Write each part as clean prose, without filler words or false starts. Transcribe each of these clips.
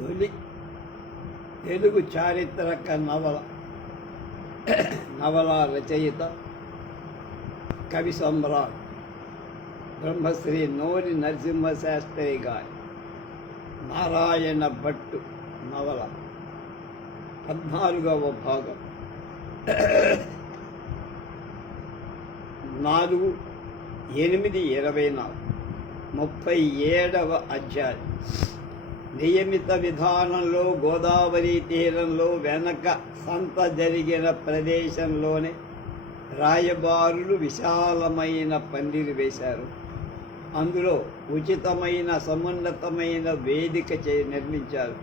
తొలి తెలుగు చారిత్రక నవల రచయిత కవి సమ్రాట్ బ్రహ్మశ్రీ నోరి నరసింహశాస్త్రి గారి నారాయణ భట్టు నవల 14వ భాగం 4/8/24 37వ అధ్యాయం. నియమిత విధానంలో గోదావరి తీరంలో వెనక సంత జరిగిన ప్రదేశంలోనే రాయబారులు విశాలమైన పందిరి వేశారు. అందులో ఉచితమైన సమున్నతమైన వేదిక నిర్మించారు.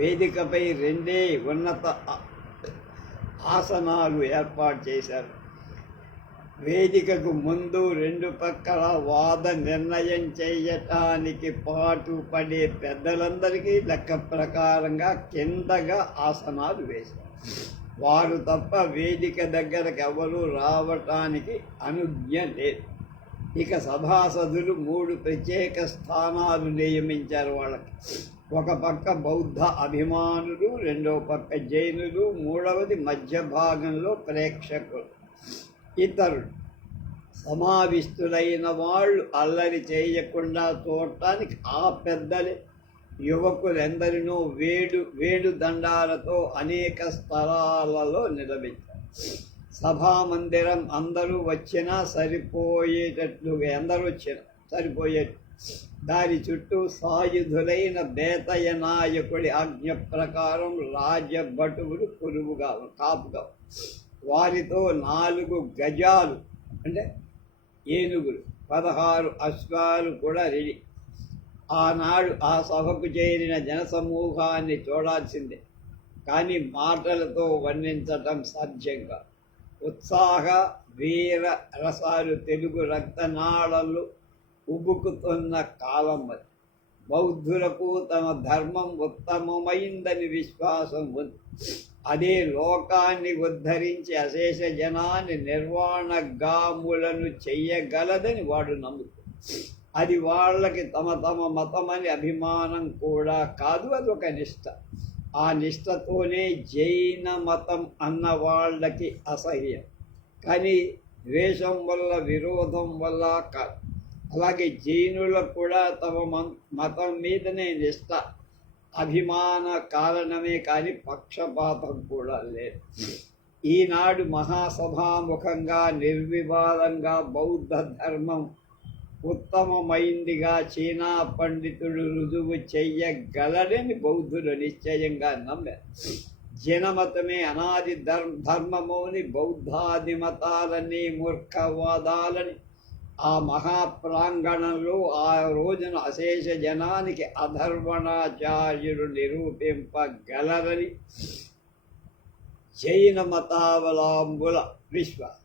వేదికపై 2 ఉన్నత ఆసనాలు ఏర్పాటు చేశారు. వేదికకు ముందు 2 పక్కల వాద నిర్ణయం చేయటానికి పాటు పడే పెద్దలందరికీ లెక్క ప్రకారంగా కిందగా ఆసనాలు వేశారు. వారు తప్ప వేదిక దగ్గరకు ఎవరూ రావటానికి అనుజ్ఞ లేదు. ఇక సభాసదులు 3 ప్రత్యేక స్థానాలు నియమించారు. వాళ్ళకి ఒక పక్క బౌద్ధ అభిమానులు, రెండో పక్క జైనులు, మూడవది మధ్య భాగంలో ప్రేక్షకులు. ఇతరులు సమావిష్టులైన వాళ్ళు అల్లరి చేయకుండా చూడటానికి ఆ పెద్దలే యువకులెందరినో వేడు దండాలతో అనేక స్థలాలలో నిలబెట్టారు. సభామందిరం అందరూ వచ్చినా సరిపోయేటట్లుగా సరిపోయేట్టు దాని చుట్టూ సాయుధులైన బేతయ్య నాయకుడి ఆజ్ఞ ప్రకారం రాజభటువులు కాపుగా వారితో 4 గజాలు అంటే ఏనుగులు, 16 అశ్వాలు కూడా రెడీ. ఆనాడు ఆ సభకు చేరిన జనసమూహాన్ని చూడాల్సిందే, కానీ మాటలతో వర్ణించటం సాధ్యంగా. ఉత్సాహ వీర రసాలు తెలుగు రక్తనాళంలో ఉబుకుతున్న కాలం అది. బౌద్ధులకు తమ ధర్మం ఉత్తమమైందని విశ్వాసం ఉంది. అదే లోకాన్ని ఉద్ధరించి అశేష జనాన్ని నిర్వాణగాములను చెయ్యగలదని వాడు నమ్ముతాడు. అది వాళ్ళకి తమ మతమని అభిమానం కూడా కాదు, అదొక నిష్ట. ఆ నిష్టతోనే జైన మతం అన్న వాళ్ళకి అసహ్యం, కానీ ద్వేషం వల్ల విరోధం వల్ల కాదు. అలాగే జైనులకు కూడా తమ మతం మీదనే నిష్ట, అభిమాన కారణమే కానీ పక్షపాతం కూడా లేదు. ఈనాడు మహాసభాముఖంగా నిర్వివాదంగా బౌద్ధ ధర్మం ఉత్తమమైందిగా చీనా పండితుడు రుజువు చెయ్యగలడని బౌద్ధులు నిశ్చయంగా నమ్మారు. జనమతమే అనాది ధర్మమోని బౌద్ధాది మతాలని మూర్ఖవాదాలని ఆ మహాప్రాంగణంలో ఆ రోజున అశేష జనానికి అధర్వణాచార్యులు నిరూపింపగలరని జైన మతావలంబుల విశ్వాసం.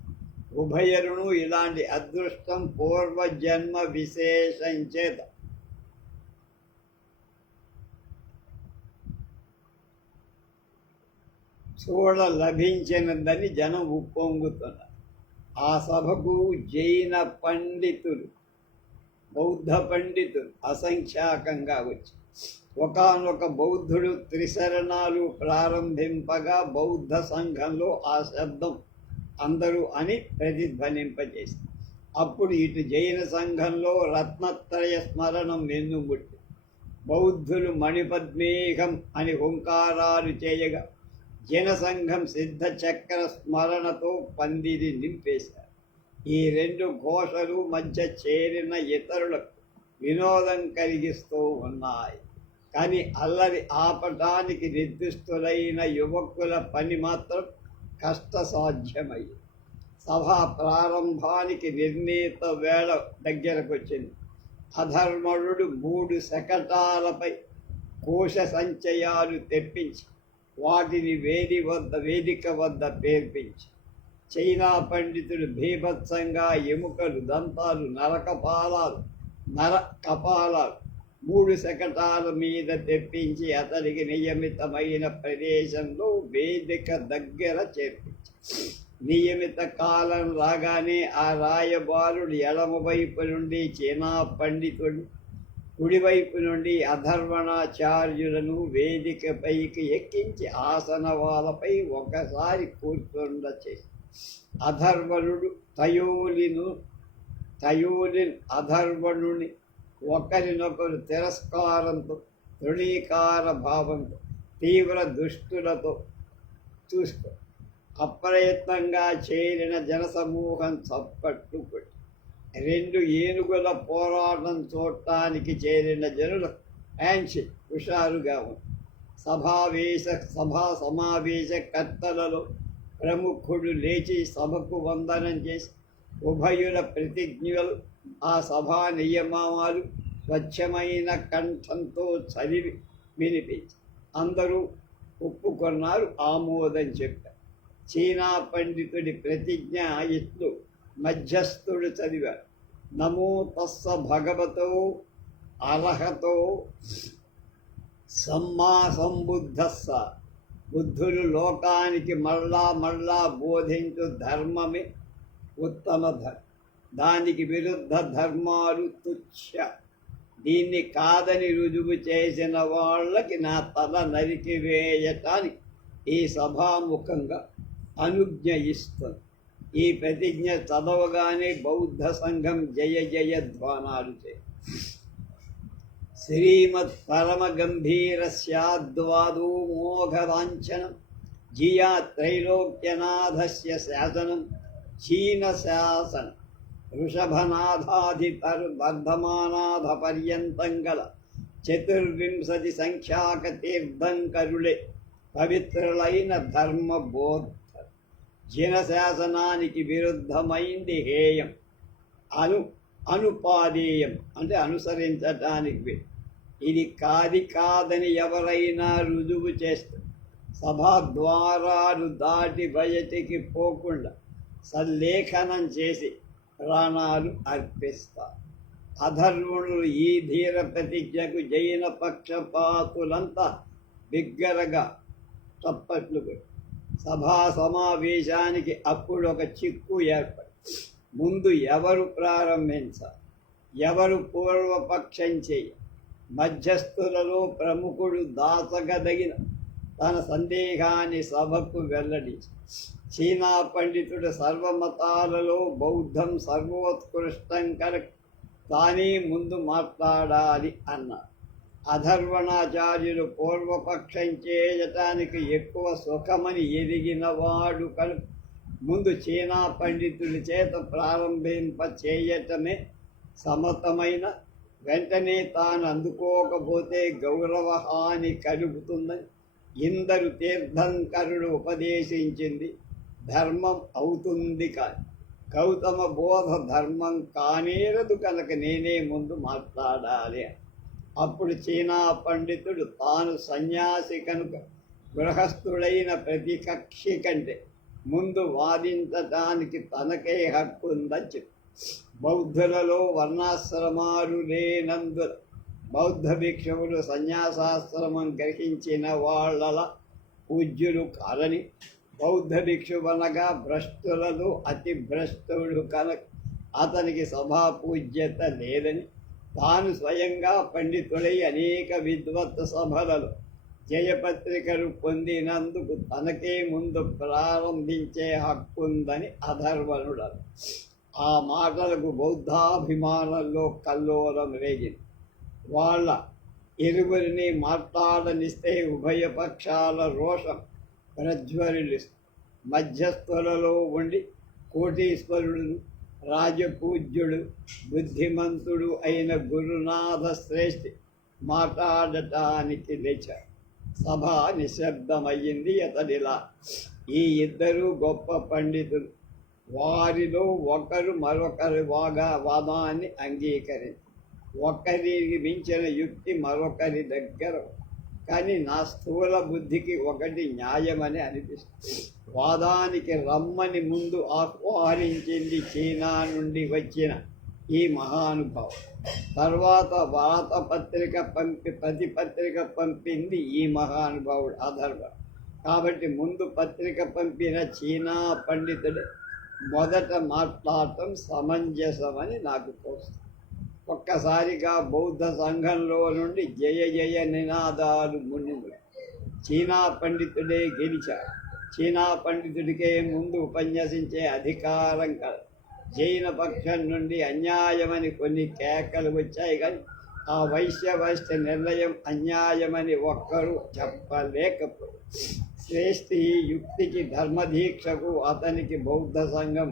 ఉభయరును ఇలాంటి అదృష్టం పూర్వజన్మ విశేషం చేత లభించినదని జనం ఉప్పొంగుతున్నారు. ఆ సభకు జైన పండితులు, బౌద్ధ పండితులు అసంఖ్యాకంగా వచ్చి ఒకానొక బౌద్ధుడు త్రిశరణాలు ప్రారంభింపగా బౌద్ధ సంఘంలో ఆ శబ్దం అందరూ అని ప్రతిధ్వనింపజేసింది. అప్పుడు ఇటు జైన సంఘంలో రత్నత్రయ స్మరణం వెన్నుముట్టి బౌద్ధులు మణిపద్మేహం అని హుంకారాలు చేయగా జనసంఘం సిద్ధ చక్ర స్మరణతో పందిరి నింపేశారు. ఈ 2 ఘోషలు మధ్య చేరిన ఇతరులకు వినోదం కలిగిస్తూ ఉన్నాయి, కానీ అల్లరి ఆపటానికి నిర్దిష్టులైన యువకుల పని మాత్రం కష్టసాధ్యమయ్యింది. సభా ప్రారంభానికి నిర్ణీత వేళ దగ్గరకు వచ్చింది. అధర్మణుడు 3 శకటాలపై కోశ సంచయాలు తెప్పించి వాటిని వేదిక వద్ద పేర్పించి చైనా పండితుడు భీభత్సంగా ఎముకలు, దంతాలు, నర కపాలాలు 3 శకటాల మీద తెప్పించి అతనికి నియమితమైన ప్రదేశంలో వేదిక దగ్గర చేర్పించి నియమిత కాలం రాగానే ఆ రాయబారుడు ఎడమ వైపు నుండి చీనా పండితుడు కుడివైపు నుండి అధర్వణాచార్యులను వేదికపైకి ఎక్కించి ఆసనవాలపై ఒకసారి కూర్చుండ చేసి అధర్వణుడు తయోలిన్ అధర్వణుని ఒకరినొకరు తిరస్కారంతో తృణీకార భావంతో తీవ్ర దుష్టులతో చూసుకో అప్రయత్నంగా చేరిన జనసమూహం చప్పట్లు కొట్టి 2 ఏనుగుల పోరాటం చూడటానికి చేరిన జనుల హ్యాండ్షేక్ హుషారుగా ఉంది. సభా సమావేశకర్తలలో ప్రముఖుడు లేచి సభకు వందనం చేసి ఉభయుల ప్రతిజ్ఞలు ఆ సభా నియమాలు స్వచ్ఛమైన కంఠంతో చదివి వినిపించి అందరూ ఒప్పుకొన్నారు, ఆమోదం చెప్పారు. చీనా పండితుడి ప్రతిజ్ఞ ఇట్లు మధ్యస్థుడు చదివాడు. నమో తస్స భగవతో అర్హతో సమ్మా సంబుద్ధస్స. బుద్ధులు లోకానికి మళ్ళా బోధించు ధర్మమే ఉత్తమ ధర్మం, దానికి విరుద్ధ ధర్మాలు తుచ్చ. దీన్ని కాదని రుజువు చేసిన వాళ్ళకి నా తల నరికి వేయటానికి ఈ సభాముఖంగా అనుజ్ఞ ఇస్తుంది. ఈ ప్రతిజ్ఞ చదవగానే బౌద్ధ సంఘం జయ జయ ధ్వానాలు చే. శ్రీమత్ పరమ గంభీర స్యాద్వాదో మోఘవాంఛనం జియా త్రైలోక్యనాథస్య శాసనం చీన శాసనం వృషభనాథాధిపర్ధమానాథ పర్యంతం గల 24 సంఖ్యాక తీర్థంకరులే పవిత్రులైన ధర్మబోధ. జిన శాసనానికి విరుద్ధమైంది హేయం, అనుపాదేయం అంటే అనుసరించటానికి. ఇది కాదని ఎవరైనా రుజువు చేస్తారు సభాద్వారాలు దాటి బయటికి పోకుండా సల్లేఖనం చేసి ప్రాణాలు అర్పిస్తారు. అధర్వులు ఈ ధీర ప్రతిజ్ఞకు జైన పక్షపాతులంతా బిగ్గరగా చప్పట్లు కొట్టి సభా సమావేశానికి అప్పుడు ఒక చిక్కు ఏర్పడి ముందు ఎవరు ప్రారంభించాలి, ఎవరు పూర్వపక్షం చేయ. మధ్యస్థులలో ప్రముఖుడు దాచగదగిన తన సందేహాన్ని సభకు వెల్లడించి చీనా పండితుడు సర్వమతాలలో బౌద్ధం సర్వోత్కృష్టం కనుక తానే ముందు మాట్లాడాలి అన్నాడు. అధర్వణాచార్యులు పూర్వపక్షం చేయటానికి ఎక్కువ సుఖమని ఎదిగిన వాడు కనుక ముందు చీనా పండితుడి చేత ప్రారంభింప చేయటమే సమతమైన, వెంటనే తాను అందుకోకపోతే గౌరవహాని కలుగుతుందని ఇందరు తీర్థంకరుడు ఉపదేశించింది ధర్మం అవుతుంది కాని గౌతమ బోధ ధర్మం కానేరదు కనుక నేనే ముందు మాట్లాడాలి. అప్పుడు చీనా పండితుడు తాను సన్యాసి కనుక గృహస్థుడైన ప్రతి కక్షి కంటే ముందు వాదించటానికి తనకే హక్కు ఉందని చెప్పి బౌద్ధులలో వర్ణాశ్రమాలు లేనందున బౌద్ధ భిక్షువులు సన్యాసాశ్రమం గ్రహించిన వాళ్ళ పూజ్యులు కాదని, బౌద్ధ భిక్షువనగా భ్రష్టులలో అతి భ్రష్టుడు కనుక అతనికి సభా పూజ్యత లేదని తాను స్వయంగా పండితుడై అనేక విద్వత్ సభలలో జయపత్రికలు పొందినందుకు తనకే ముందు ప్రారంభించే హక్కుందని అధర్వణుడు. ఆ మాటలకు బౌద్ధాభిమానంలో కల్లోలం రేగింది. వాళ్ళ ఇరువురిని మాట్లాడనిస్తే ఉభయ పక్షాల రోషం ప్రజ్వరిల్లిస్తుంది. మధ్యస్థులలో ఉండి కోటీశ్వరుడు రాజపూజ్యుడు బుద్ధిమంతుడు అయిన గురునాథ శ్రేష్ఠి మాట్లాడటానికి లేచాడు. సభ నిశ్శబ్దమయ్యింది. అతడిలా, ఈ ఇద్దరు గొప్ప పండితులు, వారిలో ఒకరు మరొకరి వాదాన్ని అంగీకరించి ఒకరికి మించిన యుక్తి మరొకరి దగ్గర, కానీ నా స్థూల బుద్ధికి ఒకటి న్యాయమని అనిపిస్తుంది. వాదానికి రమ్మని ముందు ఆహ్వానించింది చీనా నుండి వచ్చిన ఈ మహానుభావం. తర్వాత ప్రతిపత్రిక పంపింది ఈ మహానుభావుడు అధర్వ. కాబట్టి ముందు పత్రిక పంపిన చీనా పండితుడు మొదట మాట్లాడటం సమంజసమని నాకు తోస్తుంది. ఒక్కసారిగా బౌద్ధ సంఘంలో నుండి జయ జయ నినాదాలు మునింది. చీనా పండితుడే గెలిచాడు. చీనా పండితుడికే ముందు ఉపన్యసించే అధికారం కలదు. జైన పక్షం నుండి అన్యాయమని కొన్ని కేకలు వచ్చాయి, కానీ ఆ వైశ్య నిర్ణయం అన్యాయమని ఒక్కరూ చెప్పలేకపోయారు. శ్రేష్ఠి యుక్తికి, ధర్మదీక్షకు అతనికి బౌద్ధ సంఘం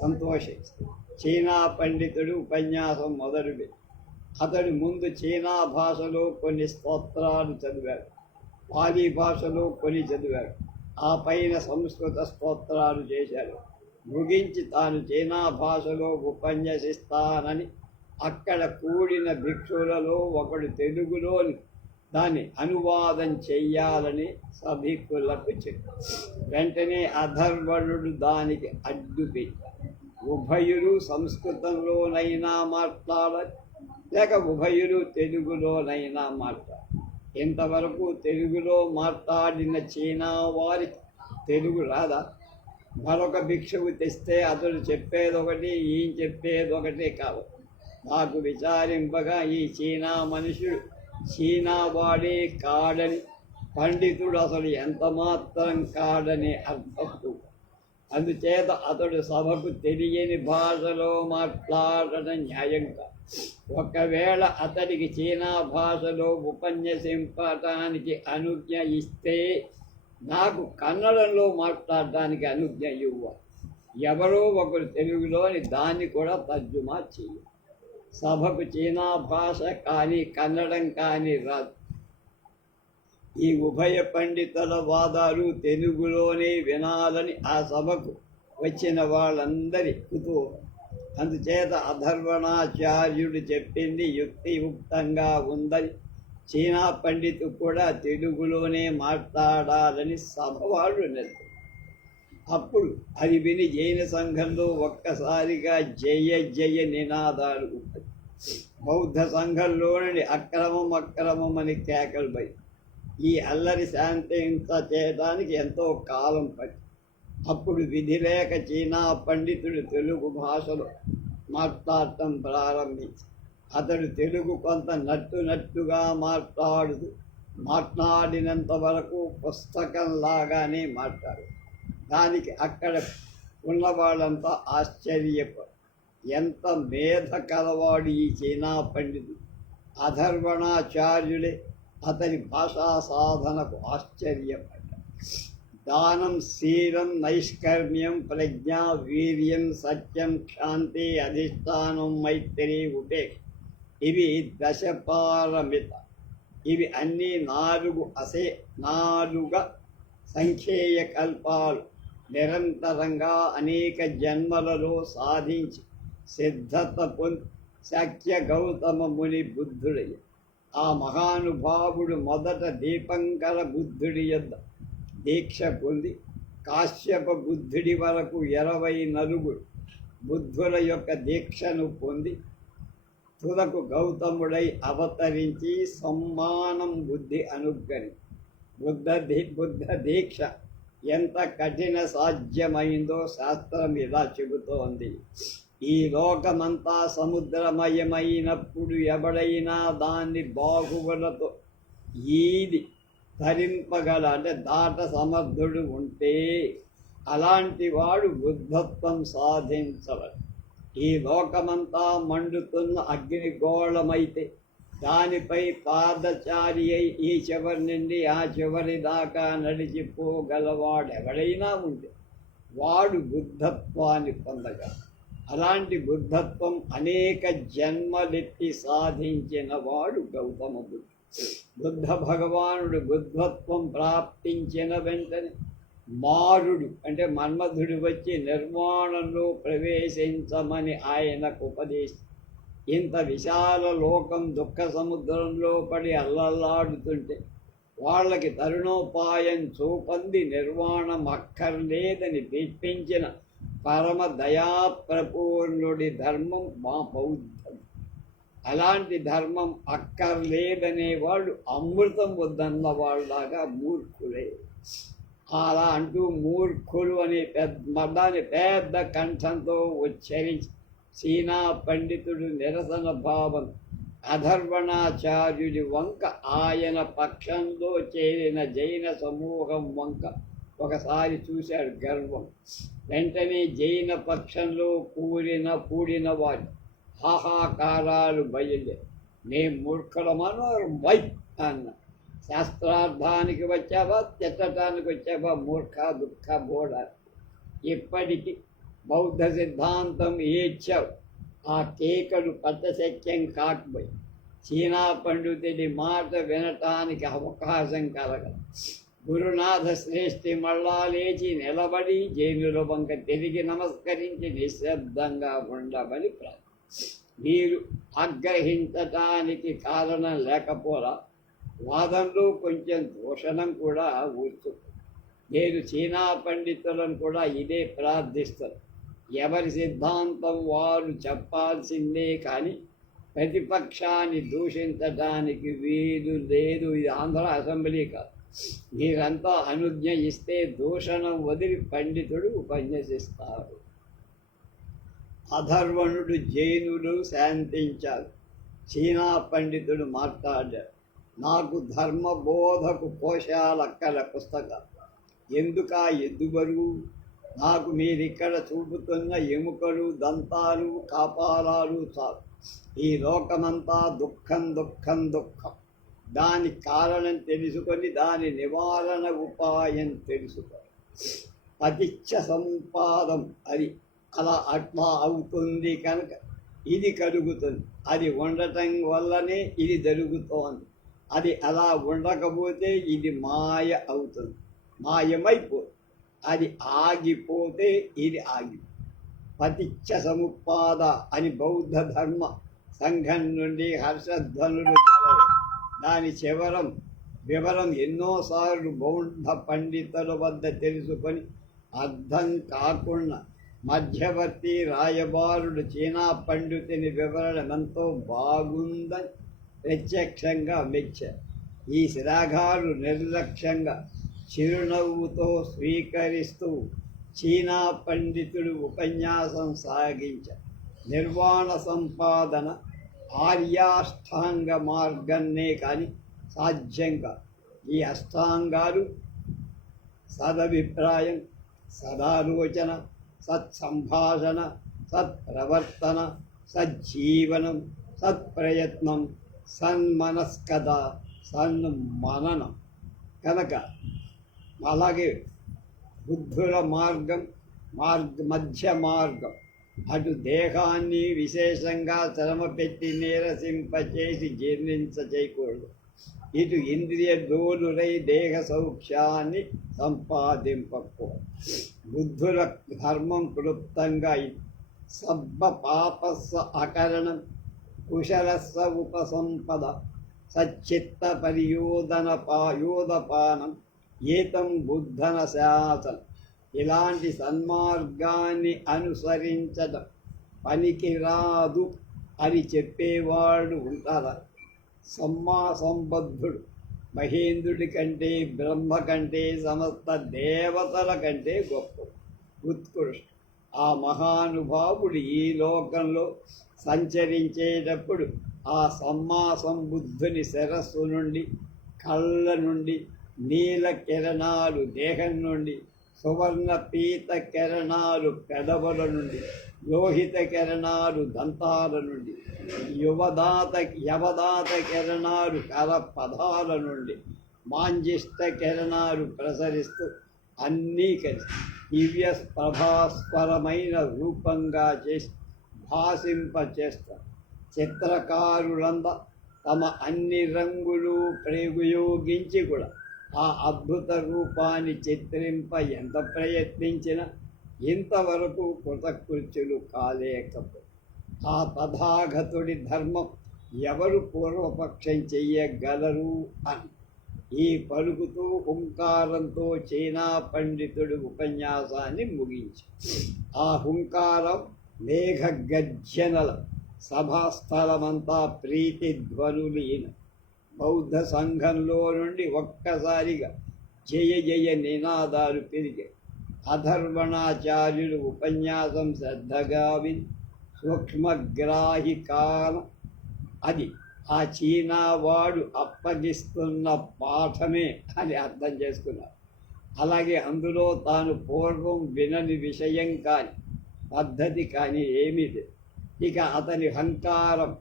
సంతోషించింది. చీనా పండితుడు ఉపన్యాసం మొదలుపెట్టి అతడు ముందు చీనా భాషలో కొన్ని స్తోత్రాలు చదివాడు, పాలీ భాషలో కొన్ని చదివాడు, ఆ పైన సంస్కృత స్తోత్రాలు చేశాడు. ముగించి తాను చీనా భాషలో ఉపన్యసిస్తానని అక్కడ కూడిన భిక్షులలో ఒకడు తెలుగులోని దాన్ని అనువాదం చెయ్యాలని సభికులకు చెప్పాడు. వెంటనే అధర్వణుడు దానికి అడ్డుపెట్టాడు. ఉభయులు సంస్కృతంలోనైనా మాట్లాడాలి, లేక ఉభయులు తెలుగులోనైనా మాట్లాడాలి. ఇంతవరకు తెలుగులో మాట్లాడిన చీనా వారికి తెలుగు రాదా? మరొక భిక్షువు తెస్తే అతడు చెప్పేదొకటి, ఈయన చెప్పేదొకటి కాదు. నాకు విచారింపగా ఈ చీనా మనుషుడు చీనా వాడే కాడని, పండితుడు అసలు ఎంత మాత్రం కాడని అర్థం. అందుచేత అతడు సభకు తెలియని భాషలో మాట్లాడటం న్యాయం కాదు. ఒకవేళ అతడికి చీనా భాషలో ఉపన్యసింపటానికి అనుజ్ఞ ఇస్తే నాకు కన్నడంలో మాట్లాడటానికి అనుజ్ఞ ఇవ్వాలి. ఎవరో ఒకరు తెలుగులోని దాన్ని కూడా తర్జుమా చేయాలి. సభకు చీనా భాష కానీ కన్నడం కానీ రాదు. ఈ ఉభయ పండితుల వాదాలు తెలుగులోనే వినాలని ఆ సభకు వచ్చిన వాళ్ళందరి కుతూహలం. అందుచేత అధర్వణాచార్యుడు చెప్పింది యుక్తియుక్తంగా ఉందని, చీనా పండితు కూడా తెలుగులోనే మాట్లాడాలని సభ వాళ్ళు నిర్ణయించారు. అప్పుడు అది విని జైన సంఘంలో ఒక్కసారిగా జయ జయ నినాదాలు ఉంటాయి. బౌద్ధ సంఘంలో నుండి అక్రమం అని కేకలు బయట. ఈ అల్లరి శాంతింత చేయడానికి ఎంతో కాలం పట్టి అప్పుడు విధి లేక చీనా పండితుడు తెలుగు భాషలో మాట్లాడటం ప్రారంభించి అతడు తెలుగు కొంత నట్టుగా మాట్లాడినంత వరకు పుస్తకంలాగానే మాట్లాడు. దానికి అక్కడ ఉన్నవాళ్ళంతా ఆశ్చర్యపడు. ఎంత మేధ కలవాడు ఈ చీనా పండితుడు! అధర్వణాచార్యులే అతని భాషా సాధనకు ఆశ్చర్యపడ్డాడు. దానం, శీలం, నైష్కర్మ్యం, ప్రజ్ఞ, వీర్యం, సత్యం, క్షాంతి, అధిష్టానం, మైత్రి, ఉపేక్ష, ఇవి దశపారమిత. ఇవి అన్నీ నాలుగ సంఖ్యేయ కల్పాలు నిరంతరంగా అనేక జన్మలలో సాధించి సిద్ధత పొంది శక్య గౌతమ ముని బుద్ధుడయ్య. ఆ మహానుభావుడు మొదట దీపంకర బుద్ధుడి యొద్ద దీక్ష పొంది కాశ్యప బుద్ధుడి వరకు 24 బుద్ధుల యొక్క దీక్షను పొంది తుదకు గౌతముడై అవతరించి సమ్మానం బుద్ధి అనుగ్రహి. బుద్ధ దీక్ష ఎంత కఠిన సాధ్యమైందో శాస్త్రం ఇలా చెబుతోంది. ఈ లోకమంతా సముద్రమయమైనప్పుడు ఎవడైనా దాన్ని బాహువులతో ఈది ధరింపగల దాట సమర్థుడు ఉంటే అలాంటి వాడు బుద్ధత్వం సాధించవడు. ఈ లోకమంతా మండుతున్న అగ్నిగోళమైతే దానిపై పాదచారి అయి ఈ చివరి నుండి ఆ చివరి దాకా నడిచిపోగలవాడెవడైనా ఉంటే వాడు బుద్ధత్వాన్ని పొందగలడు. అలాంటి బుద్ధత్వం అనేక జన్మలెత్తి సాధించిన వాడు గౌతమ బుద్ధుడు. బుద్ధ భగవానుడు బుద్ధత్వం ప్రాప్తించిన వెంటనే మారుడు అంటే మన్మధుడు వచ్చి నిర్వాణంలో ప్రవేశించమని ఆయనకు ఉపదేశం. ఇంత విశాల లోకం దుఃఖ సముద్రంలో పడి అల్లల్లాడుతుంటే వాళ్ళకి తరుణోపాయం చూపంది నిర్వాణం అక్కర్లేదని తెప్పించిన పరమ దయాప్రపూర్ణుడి ధర్మం మా బౌద్ధం. అలాంటి ధర్మం అక్కర్లేదనేవాళ్ళు అమృతం వద్దన్న వాళ్ళలాగా మూర్ఖులే. అలా అంటూ మూర్ఖులు అనే దాని పెద్ద కంఠంతో ఉచ్చరించి చీనా పండితుడు నిరసన భావం అధర్వణాచార్యుడి వంక, ఆయన పక్షంలో చేరిన జైన సమూహం వంక ఒకసారి చూశాడు గర్వం. వెంటనే జైన పక్షంలో కూడిన వారి హాహాకారాలు బయలుదేరి, నే మూర్ఖులమను వై అన్న. శాస్త్రార్థానికి వచ్చావా, తిట్టడానికి వచ్చావా, మూర్ఖ దుఃఖ బోడ. ఇప్పటికి బౌద్ధ సిద్ధాంతం ఏడ్చావు. ఆ కేకలు పట్టశక్యం కాకపోయి చీనా పండితుడి మాట వినటానికి అవకాశం కలగదు. గురునాథ శ్రేష్ఠి మళ్ళా లేచి నిలబడి జైనుల వంక తిరిగి నమస్కరించి నిశ్శబ్దంగా ఉండమని మీరు ఆగ్రహించటానికి కారణం లేకపోరా, వాదంలో కొంచెం దూషణం కూడా ఊర్చు. నేను చీనా పండితులను కూడా ఇదే ప్రార్థిస్తాను. ఎవరి సిద్ధాంతం వారు చెప్పాల్సిందే కానీ ప్రతిపక్షాన్ని దూషించడానికి వీలు లేదు. ఇది ఆంధ్ర అసెంబ్లీ కాదు. మీరంతా అనుజ్ఞ ఇస్తే దూషణం వదిలి పండితుడు ఉపన్యసిస్తారు. అధర్వణుడు జైనులు శాంతించారు. చీనా పండితుడు మాట్లాడాడు. నాకు ధర్మబోధకు కోశాలక్కల పుస్తకాలు ఎందుకా ఎద్దుబరువు? నాకు మీరిక్కడ చూపుతున్న ఎముకలు, దంతాలు, కాపాలాలు చాలు. ఈ లోకమంతా దుఃఖం దుఃఖం దుఃఖం. దాని కారణం తెలుసుకొని దాని నివారణ ఉపాయం తెలుసుకొని పతిచ్చ సంపాదం అది అట్లా అవుతుంది కనుక ఇది కలుగుతుంది. అది ఉండటం వల్లనే ఇది జరుగుతోంది. అది అలా ఉండకపోతే ఇది మాయ అవుతుంది, మాయమైపోతుంది. అది ఆగిపోతే ఇది ఆగి. పతిచ్చ సముపాద అని బౌద్ధ ధర్మ సంఘం నుండి హర్షధ్వనులు కలవు. దాని వివరం ఎన్నోసార్లు బౌద్ధ పండితుల వద్ద తెలుసుకొని అర్థం కాకుండా మధ్యవర్తి రాయబారుడు చీనా పండితుని వివరణ ఎంతో బాగుందని ప్రత్యక్షంగా మెచ్చారు. ఈ శిలాఘాలు నిర్లక్ష్యంగా చిరునవ్వుతో స్వీకరిస్తూ చీనా పండితుడు ఉపన్యాసం సాగించారు. నిర్వాణ సంపాదన ఆర్యాష్టాంగ మార్గన్నే కానీ సాధ్యంగా ఈ అష్టాంగాలు సదభిప్రాయం, సదాలోచన, సత్సంభాషణ, సత్ప్రవర్తన, సజ్జీవనం, సత్ప్రయత్నం, సన్మనస్కత, సన్మననం కనుక అలాగే బుద్ధుల మధ్య మార్గం అటు దేహాన్ని విశేషంగా శ్రమ పెట్టి నీరసింపచేసి జీర్ణించ చేయకూడదు. ఇటు ఇంద్రియ డోలురై దేహ సౌఖ్యాన్ని సంపాదింపకూడదు. బుద్ధుల ధర్మం క్లుప్తంగా సబ్బ పాపస్స అకరణం, కుశలస్స ఉపసంపద, సచ్చిత్త పరియోదపానం, ఏతం బుద్ధన శాసనం. ఇలాంటి సన్మార్గాన్ని అనుసరించడం పనికిరాదు అని చెప్పేవాడు ఉంటారా? సంబద్ధుడు మహేంద్రుడి కంటే, బ్రహ్మ కంటే, సమస్త దేవతల కంటే గొప్ప ఉత్కృష్ట. ఆ మహానుభావుడు ఈ లోకంలో సంచరించేటప్పుడు ఆ సంబుద్ధుని శిరస్సు నుండి, కళ్ళ నుండి నీల కిరణాలు దేహం నుండి, సువర్ణ పీత కిరణాలు పెదవుల నుండి, లోహిత కిరణాలు దంతాల నుండి, యవదాత కిరణాలు కర పదాల నుండి, మాంజిష్ట కిరణాలు ప్రసరిస్తూ అన్నీ కలిసి దివ్య ప్రభాస్వరమైన రూపంగా చేసి భాషింపచేస్తారు. చిత్రకారులంతా తమ అన్ని రంగులు ప్రయోగించి కూడా ఆ అద్భుత రూపాన్ని చిత్రింప ఎంత ప్రయత్నించినా ఇంతవరకు కృతకృత్యులు కాలేకపో. ఆ తథాగతుడి ధర్మం ఎవరు పూర్వపక్షం చెయ్యగలరు అని ఈ పలుకుతూ హుంకారంతో చీనా పండితుడు ఉపన్యాసాన్ని ముగించి ఆ హుంకారం మేఘగర్జనల సభాస్థలమంతా ప్రీతి ధ్వనులీన. బౌద్ధ సంఘంలో నుండి ఒక్కసారిగా జయ జయ నినాదాలు పెరిగాయి. అధర్వణాచార్యులు ఉపన్యాసం శ్రద్ధగా విని సూక్ష్మగ్రాహి కాలం అది ఆ చీనా వాడు అప్పగిస్తున్న పాఠమే అని అర్థం చేసుకున్నారు. అలాగే అందులో తాను పూర్వం వినని విషయం కానీ పద్ధతి కానీ ఏమీ లేదు. ఇక అతని అహంకారం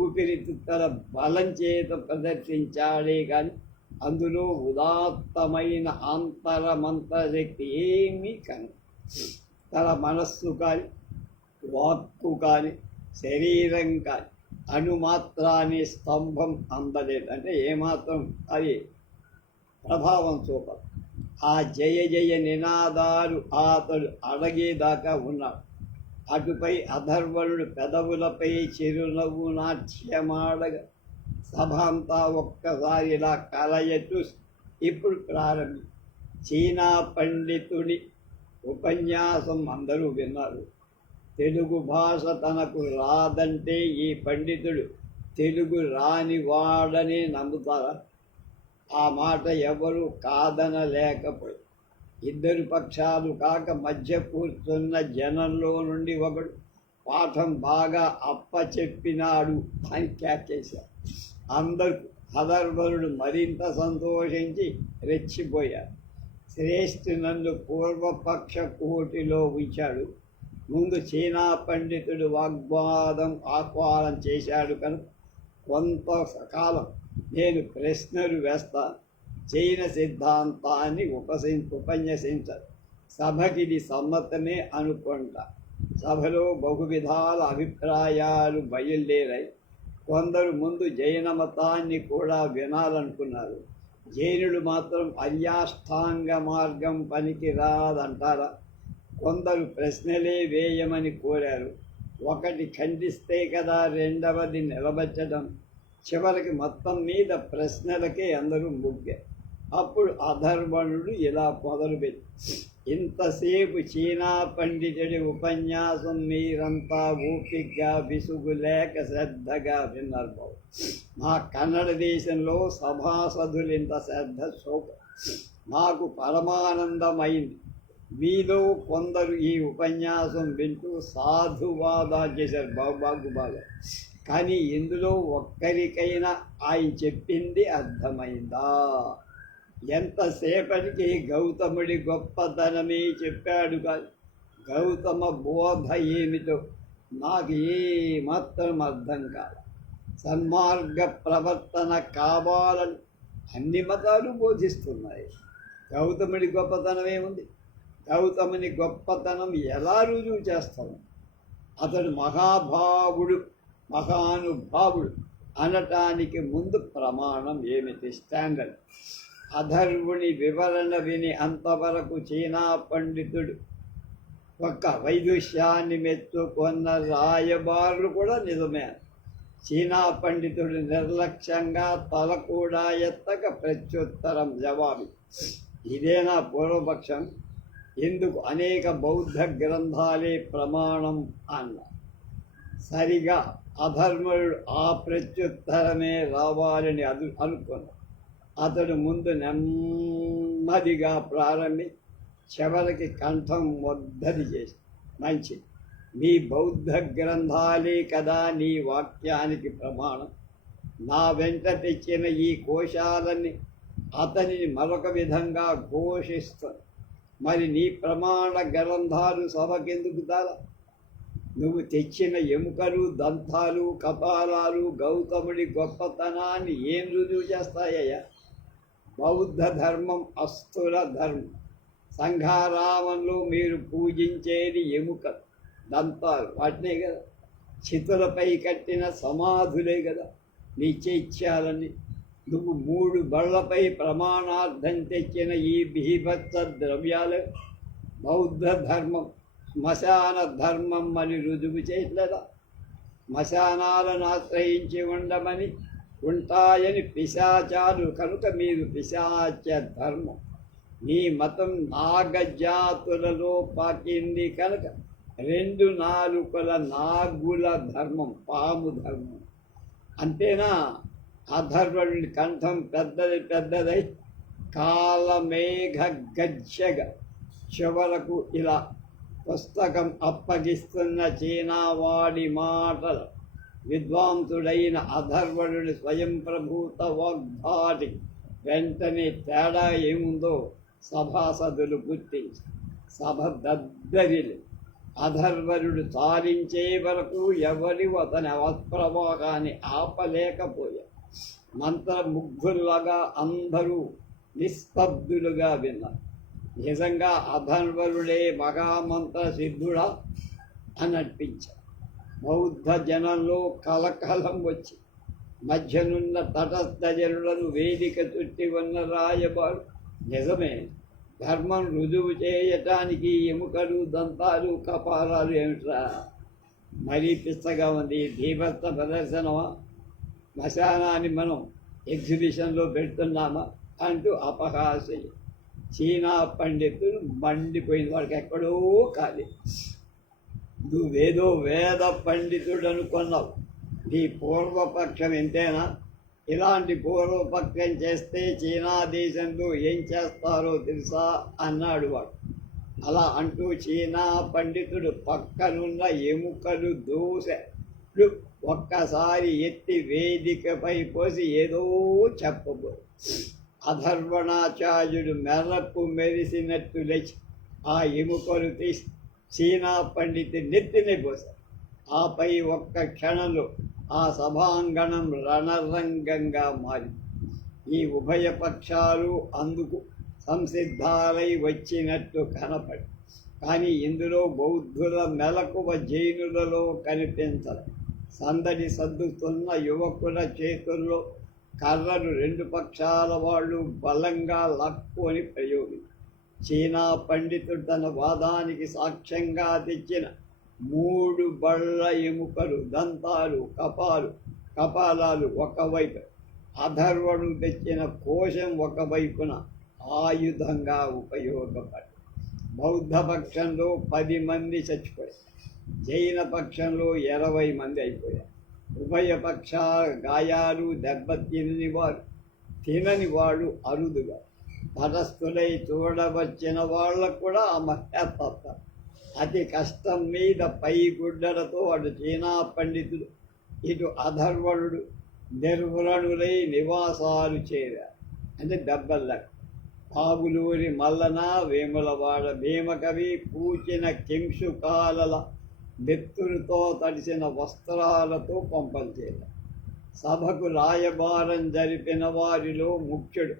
ఊపిరితిత్తుల బలం చేత ప్రదర్శించాడే కానీ అందులో ఉదాత్తమైన అంతరమంతరశక్తి ఏమీ కను. తన మనస్సు కానీ వాక్కు కానీ శరీరం కానీ అణుమాత్రాన్ని స్తంభం అందలేదు, అంటే ఏమాత్రం అది ప్రభావం చూపదు. ఆ జయ జయ నినాదాలు అతడు అడగేదాకా ఉన్నాడు. అటుపై అధర్వణుడు పెదవులపై చిరునవ్వు నాట్యమాడగా సభ అంతా ఒక్కసారి ఇలా కలయచూ ఇప్పుడు ప్రారంభి. చీనా పండితుడి ఉపన్యాసం అందరూ విన్నారు. తెలుగు భాష తనకు రాదంటే ఈ పండితుడు తెలుగు రాని వాడని నమ్ముతారా? ఆ మాట ఎవరు కాదనలేకపోయి ఇద్దరు పక్షాలు కాక మధ్య కూర్చున్న జనంలో నుండి ఒకడు పాఠం బాగా అప్పచెప్పినాడు అని క్యాకేశారు. అందరూ అధర్వణుడు మరింత సంతోషించి రెచ్చిపోయారు. శ్రేష్ఠి నన్ను పూర్వపక్ష కోటిలో ఉంచాడు. ముందు చీనా పండితుడు వాగ్వాదం ఆహ్వానం చేశాడు కనుక కొంతకాలం నేను ప్రశ్నలు వేస్తాను. చైన సిద్ధాంతాన్ని ఉపన్యసించారు. సభకిది సమ్మతమే అనుకుంటా. సభలో బహువిధాల అభిప్రాయాలు బయలుదేరాయి. కొందరు ముందు జైన మతాన్ని కూడా వినాలనుకున్నారు. జైనులు మాత్రం అర్యాష్టాంగ మార్గం పనికి రాదంటారా? కొందరు ప్రశ్నలే వేయమని కోరారు. ఒకటి ఖండిస్తే కదా రెండవది నిలబెట్టడం. చివరికి మొత్తం మీద ప్రశ్నలకే అందరూ ముగ్గారు. అప్పుడు అధర్వణుడు ఇలా మొదలుపెట్టి, ఇంతసేపు చీనా పండితుడి ఉపన్యాసం మీరంతా ఓపికగా విసుగు లేక శ్రద్ధగా విన్నారు బాబు. మా కన్నడ దేశంలో సభాసదులు ఇంత శ్రద్ధ చూప మాకు పరమానందమైంది. మీలో కొందరు ఈ ఉపన్యాసం వింటూ సాధువాదాలు చేశారు. బాగా కానీ ఇందులో ఒక్కరికైనా ఆయన చెప్పింది అర్థమైందా? ఎంతసేపటికి గౌతముడి గొప్పతనమే చెప్పాడు కాదు, గౌతమ బోధ ఏమిటో నాకు ఏమాత్రం అర్థం కాదు. సన్మార్గ ప్రవర్తన కావాలని అన్ని మతాలు బోధిస్తున్నాయి. గౌతముడి గొప్పతనం ఏముంది? గౌతముని గొప్పతనం ఎలా రుజువు చేస్తాము? అతడు మహానుభావుడు అనటానికి ముందు ప్రమాణం ఏమిటి? స్టాండర్డ్. అధర్వుని వివరణ విని అంతవరకు చీనా పండితుడు ఒక్క వైదుష్యాన్ని మెచ్చుకున్న రాయబారులు కూడా నిజమే. చీనా పండితుడు నిర్లక్ష్యంగా తల కూడా ఎత్తక ప్రత్యుత్తరం జవాబు. ఇదేనా పూర్వపక్షం? ఎందుకు అనేక బౌద్ధ గ్రంథాలే ప్రమాణం అన్న. సరిగా అధర్ముడు ఆ ప్రత్యుత్తరమే రావాలని అనుకున్నాడు. అతడు ముందు నెమ్మదిగా ప్రారంభి చివరికి కంఠం మొద్దది చేసి, మంచిది, నీ బౌద్ధ గ్రంథాలే కదా నీ వాక్యానికి ప్రమాణం. నా వెంట తెచ్చిన ఈ కోశాలన్నీ అతనిని మరొక విధంగా ఘోషిస్తాను. మరి నీ ప్రమాణ గ్రంథాలు సభకెందుకు తాలా? నువ్వు తెచ్చిన ఎముకలు, దంతాలు, కపాలాలు గౌతముడి గొప్పతనాన్ని ఏం రుజువు చేస్తాయ్యా? బౌద్ధ ధర్మం అస్థూల ధర్మం. సంఘారామంలో మీరు పూజించేది ఎముక, దంతాలు, వాటినే కదా. చితులపై కట్టిన సమాధులే కదా నీ చైత్యాలని. నువ్వు 3 బళ్లపై ప్రమాణార్థం తెచ్చిన ఈ బీభత్స ద్రవ్యాలు బౌద్ధ ధర్మం శ్మశాన ధర్మం అని రుజువు చేయట్లేదా? శ్మశానాలను ఆశ్రయించి ఉంటాయని పిశాచాలు కనుక మీరు పిశాచ ధర్మం. నీ మతం నాగజాతులలో పాకింది కనుక 2 నాలుకల నాగుల ధర్మం, పాము ధర్మం. అంతేనా? అధర్వణుడి కంఠం పెద్దదై కాలమేఘ గజ్జగా చివరకు ఇలా పుస్తకం అప్పగిస్తున్న చీనా వాడి మాటలు విద్వాంసుడైన అధర్వణుని స్వయం ప్రభూత వాగ్ధాటి వెంటనే తేడా ఏముందో సభాసదులు గుర్తించి సభ దద్దరిల్లి అధర్వణుడు చాలించే వరకు ఎవరి అతని అవప్రవాహాన్ని ఆపలేకపోయారు. మంత్రముగ్ధుల్లాగా అందరూ నిస్తబ్దులుగా విన్నారు. నిజంగా అధర్వణుడే మహామంత్ర సిద్ధుడా అని అనిపించారు. బౌద్ధ జనంలో కలకలం వచ్చి మధ్యనున్న తటస్థ జనులను వేదిక చుట్టి ఉన్న రాయబారు నిజమే, ధర్మం రుజువు చేయటానికి ఎముకలు దంతాలు కపాలాలు ఏమిట్రా, మరీ పిచ్చగా ఉంది, భీభత్స ప్రదర్శనమా, శ్మశానాన్ని మనం ఎగ్జిబిషన్లో పెడుతున్నామా అంటూ అపహాస్యం. చీనా పండితులు మండిపోయిన వాడికి ఎక్కడో కాదు. నువ్వేదో వేద పండితుడు అనుకున్నావు, నీ పూర్వపక్షం ఎంతేనా? ఇలాంటి పూర్వపక్షం చేస్తే చీనా దేశంలో ఏం చేస్తారో తెలుసా అన్నాడు వాడు. అలా అంటూ చీనా పండితుడు పక్కనున్న ఎముకలు దోశలు ఒక్కసారి ఎత్తి వేదికపై పోసి ఏదో చెప్పబోదు. అధర్వణాచార్యుడు మెరపు మెరిసినట్టు లేచి ఆ ఎముకలు తీసి చీనా పండితు నెత్తినే పోశారు. ఆపై ఒక్క క్షణంలో ఆ సభాంగణం రణరంగంగా మారింది. ఈ ఉభయ పక్షాలు అందుకు సంసిద్ధాలై వచ్చినట్టు కనపడి, కానీ ఇందులో బౌద్ధుల మెలకువ జైనులలో కనిపించదు. సందడి సర్దుతున్న యువకుల చేతుల్లో కర్రలు రెండు పక్షాల వాళ్ళు బలంగా లక్కుని ప్రయోగించారు. చీనా పండితుడు తన వాదానికి సాక్ష్యంగా తెచ్చిన 3 బళ్ళ ఎముకలు, దంతాలు, కపాలాలు ఒకవైపు, అధర్వణుడు తెచ్చిన కోశం ఒకవైపున ఆయుధంగా ఉపయోగపడి బౌద్ధ పక్షంలో 10 మంది చచ్చిపోయారు, జైన పక్షంలో 20 మంది అయిపోయారు. ఉభయ పక్షాల గాయాలు దెబ్బతిని వాడు అరుదుగా, తటస్థులై చూడవచ్చిన వాళ్ళకు కూడా ఆ మహత్తత్వం. అతి కష్టం మీద పై గుడ్డలతో అటు చీనా పండితుడు ఇటు అధర్వణుడు నిర్వృణులై నివాసాలు చేరారు. అంటే దెబ్బలకు పావులూరి మల్లన, వేములవాడ భీమకవి పూచిన కింశుకాలల నెత్తురుతో తడిసిన వస్త్రాలతో పంపలు చేరారు. సభకు రాయబారం జరిపిన వారిలో ముఖ్యుడు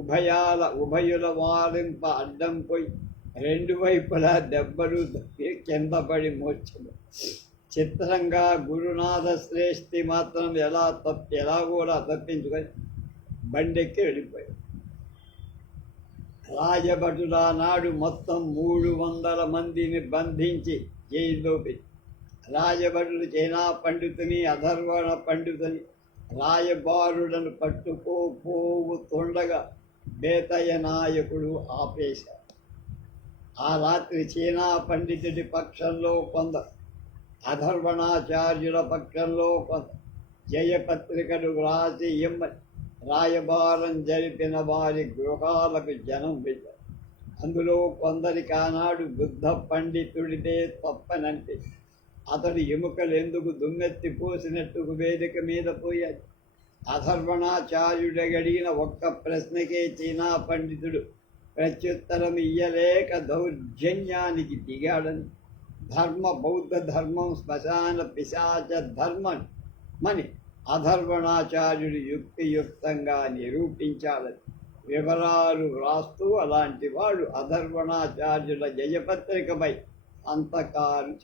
ఉభయుల వారింప అడ్డం పోయి 2 వైపులా దెబ్బలు కింద పడి మోర్చడు. చిత్రంగా గురునాథ శ్రేష్ఠి మాత్రం ఎలా కూడా తప్పించుకొని బండెక్కి వెళ్ళిపోయాడు. రాజభటుల నాడు మొత్తం 300 మందిని బంధించి జైల్లో పెట్టి, రాజభటులు చైనా పండితుని అధర్వణ పండితుని రాయబారులను పట్టుకోపోతుండగా బేతయ్య నాయకుడు ఆపేశారు. ఆ రాత్రి చీనా పండితుడి పక్షంలో కొందరు, అధర్వణాచార్యుల పక్షంలో కొందరు జయపత్రికలు వ్రాసి ఇమ్మని రాయబారం జరిపిన వారి గృహాలకు జనం వెళ్ళారు. అందులో కొందరికి ఆనాడు బుద్ధ పండితుడిదే తప్పనంటే అతడు ఎముకలు ఎందుకు దుమ్మెత్తి పోసినట్టు వేదిక మీద పోయాడు. అధర్వణాచార్యుడు అడిగిన ఒక్క ప్రశ్నకే చీనా పండితుడు ప్రత్యుత్తరం ఇయ్యలేక దౌర్జన్యానికి దిగాడని, బౌద్ధ ధర్మం శ్మశాన పిశాచ ధర్మం మని అధర్వణాచార్యుడు యుక్తియుక్తంగా నిరూపించాలని వివరాలు వ్రాస్తూ అలాంటి వాడు అధర్వణాచార్యుల జయపత్రికపై సంతకాలు.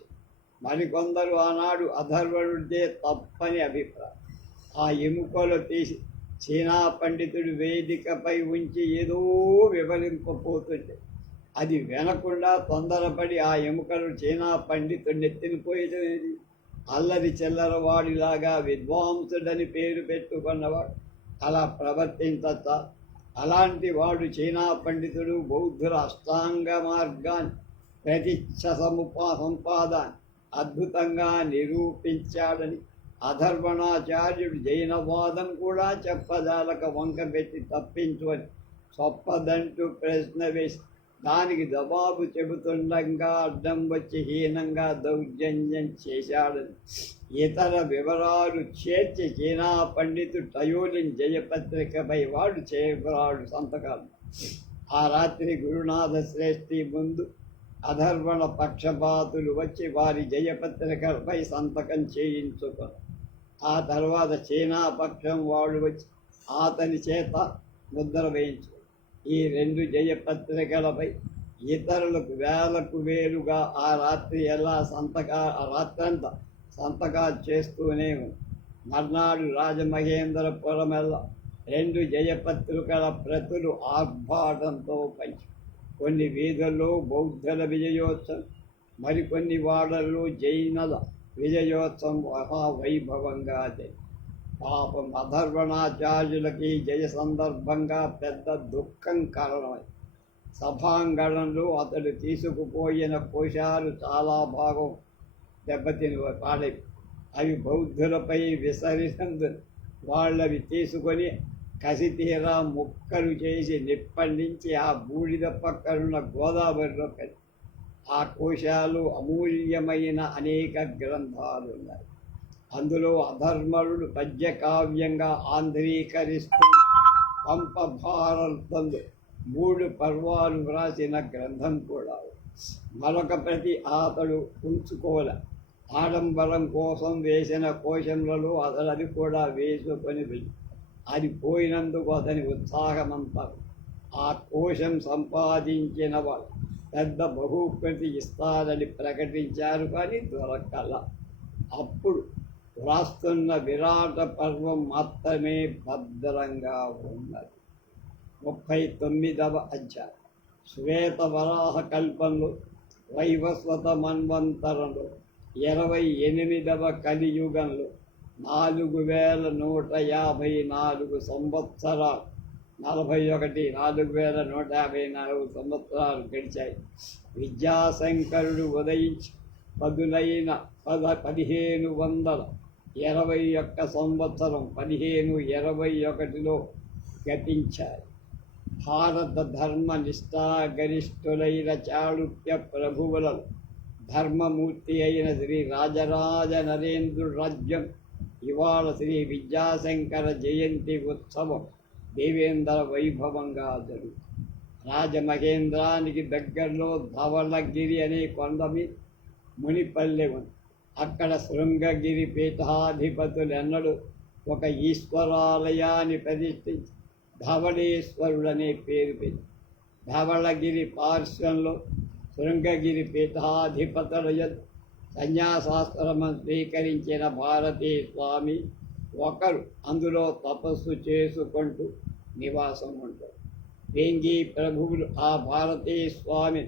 మరికొందరు ఆనాడు అధర్వణుడిదే తప్పని అభిప్రాయం. ఆ ఎముకలు తీసి చీనా పండితుడు వేదికపై ఉంచి ఏదో వివరింపపోతుంటే అది వినకుండా తొందరపడి ఆ ఎముకలు చీనా పండితుడిని ఎత్తినిపోయేది. అల్లరి చిల్లర వాడిలాగా విద్వాంసుడని పేరు పెట్టుకున్నవాడు అలా ప్రవర్తించచ్చా? అలాంటి వాడు చీనా పండితుడు బౌద్ధుల అష్టాంగ మార్గాన్ని ప్రతిచ్ఛ సంపాదాన్ని అద్భుతంగా నిరూపించాడని అధర్వణాచార్యుడు జైనవాదం కూడా చెప్పజాలక వంక పెట్టి తప్పించు అని చొప్పదంటూ ప్రశ్న వేసి దానికి జవాబు చెబుతుండగా అడ్డం వచ్చి హీనంగా దౌర్జన్యం చేశాడని ఇతర వివరాలు చేర్చి చీనా పండితుడు టయోలిన్ జయపత్రికపై వాడు చేయబడాడు సంతకాలు. ఆ రాత్రి గురునాథ శ్రేష్ఠి ముందు అధర్వణ పక్షపాతులు వచ్చి వారి జయపత్రికలపై సంతకం చేయించుకున్నారు. ఆ తర్వాత చీనా పక్షం వాడు వచ్చి అతని చేత ముద్ర వేయించు. ఈ 2 జయపత్రికలపై ఇతరులకు వేలకు వేలుగా ఆ రాత్రి రాత్రంతా సంతకాలు చేస్తూనే ఉంది. మర్నాడు రాజమహేంద్రపురమెల్ల 2 జయపత్రికల ప్రతులు ఆర్భాటంతో పంచి కొన్ని వీధుల్లో బౌద్ధుల విజయోత్సవం, మరికొన్ని వాడల్లో జైనల విజయోత్సవం మహావైభవంగా జరిగింది. పాపం అధర్వణాచార్యులకి జయ సందర్భంగా పెద్ద దుఃఖం కారణమై సభాంగణంలో అతడు తీసుకుపోయిన కోశాలు చాలా భాగం దెబ్బతిని పాడై అవి బౌద్ధులపై విసరినందు వాళ్ళవి తీసుకొని కసితీరా ముక్కలు చేసి నిప్పండించి ఆ బూడిద పక్కనున్న గోదావరిలో పెట్టి ఆ కోశాలు అమూల్యమైన అనేక గ్రంథాలు ఉన్నాయి. అందులో అధర్మరుడు పద్యకావ్యంగా ఆంధ్రీకరిస్తూ పంప భారతంలో 3 పర్వాలు వ్రాసిన గ్రంథం కూడా మరొక ప్రతి అతడు ఉంచుకోలే. ఆడంబరం కోసం వేసిన కోశంలలో అతడు కూడా వేసుకొని వెళ్ళి అది పోయినందుకు అతని ఉత్సాహమంతా ఆ కోశం సంపాదించిన వాళ్ళు పెద్ద బహుకృతి ఇస్తారని ప్రకటించారు, కానీ దొరకల. అప్పుడు వ్రాస్తున్న విరాట పర్వం మాత్రమే భద్రంగా ఉన్నది. 39వ అధ్యాయం. శ్వేతవరాహ కల్పంలో వైవస్వత మన్వంతరంలో 28వ కలియుగంలో 4154 సంవత్సరాలు 4154 సంవత్సరాలు గడిచాయి. విద్యాశంకరుడు ఉదయించి పదునైన 1521 సంవత్సరం 1521లో గతించాయి. భారత ధర్మ నిష్ఠాగరిష్ఠులైన చాళుక్య ప్రభువులలో ధర్మమూర్తి అయిన శ్రీ రాజరాజ నరేంద్రుడు రాజ్యం ఇవాళ శ్రీ విద్యాశంకర జయంతి ఉత్సవం దేవేంద్ర వైభవంగా జరుగుతుంది. రాజమహేంద్రానికి దగ్గరలో ధవళగిరి అనే కొండ మీద మునిపల్లె ఉంది. అక్కడ శృంగగిరి పీఠాధిపతులెన్నడూ ఒక ఈశ్వరాలయాన్ని ప్రతిష్ఠించి ధవళేశ్వరుడనే పేరు పెట్టి ధవళగిరి పార్శ్వంలో శృంగగిరి పీఠాధిపతుల సన్యాసాశ్రమం స్వీకరించిన భారతీయ స్వామి ఒకరు అందులో తపస్సు చేసుకుంటూ నివాసం ఉంటారు. వేంగి ప్రభువులు ఆ భారతీయ స్వామి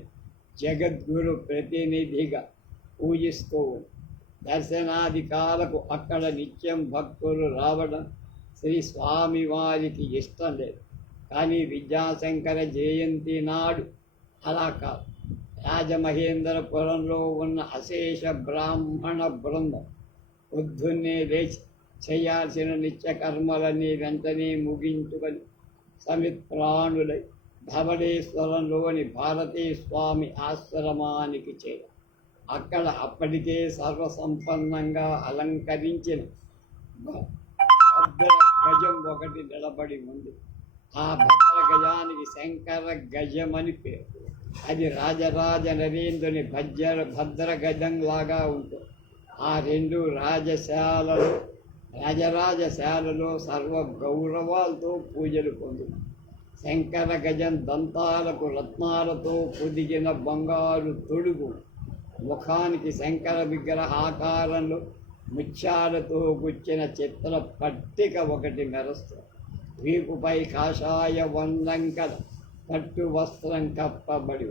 జగద్గురు ప్రతినిధిగా పూజిస్తూ దర్శనాధికారులకు అక్కడ నిత్యం భక్తులు రావడం శ్రీ స్వామివారికి ఇష్టం లేదు. కానీ విద్యాశంకర జయంతి నాడు అలా కాదు. రాజమహేంద్రపురంలో ఉన్న అశేష బ్రాహ్మణ బృందం పొద్దున్నే లేచి చేయాల్సిన నిత్యకర్మలన్నీ వెంటనే ముగించుకొని సమిత్ప్రాణులై ధవళేశ్వరంలోని భారతీయ స్వామి ఆశ్రమానికి చేరారు. అక్కడ అప్పటికే సర్వసంపన్నంగా అలంకరించిన భద్ర గజం ఒకటి నిలబడి ఉంది. ఆ భద్ర గజానికి శంకర గజమని పేరు. అది రాజరాజ నరేంద్రుని భద్ర గజంలాగా ఉంటుంది. ఆ 2 రాజరాజశాలలో సర్వ గౌరవాలతో పూజలు పొందుతారు. శంకర గజం దంతాలకు రత్నాలతో పొదిగిన బంగారు తొడుగు, ముఖానికి శంకర విగ్రహ ఆకారంలో ముత్యాలతో గుచ్చిన చిత్ర పట్టిక ఒకటి మెరుస్తుంది. వీపుపై కాషాయ వర్ణంకల పట్టు వస్త్రం కప్పబడి